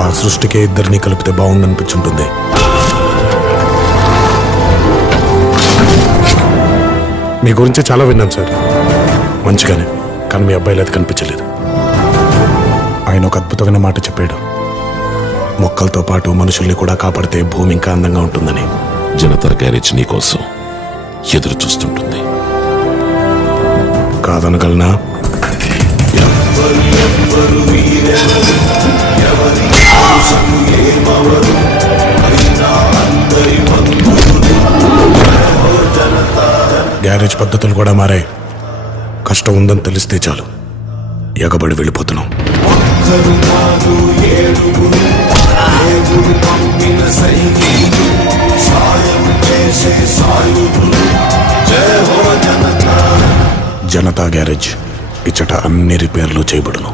ఆ సృష్టికే ఇద్దరిని కలిపితే బాగుండనిపించుంటుంది. మీ గురించి చాలా విన్నాను సార్, మంచిగానే. కానీ మీ అబ్బాయిలు అది కనిపించలేదు. ఆయన ఒక అద్భుతమైన మాట చెప్పాడు, మొక్కలతో పాటు మనుషుల్ని కూడా కాపాడితే భూమి ఇంకా అందంగా ఉంటుందని. జనతా గ్యారేజ్ నీ కోసం ఎదురు చూస్తుంటుంది. కాదనగలనా? గ్యారేజ్ పద్ధతులు కూడా మారాయి. కష్టం ఉందని తెలిస్తే చాలు ఎగబడి వెళ్ళిపోతున్నాం. జనతా గ్యారేజ్ ఇచ్చట అన్ని రిపేర్లు చేయబడును.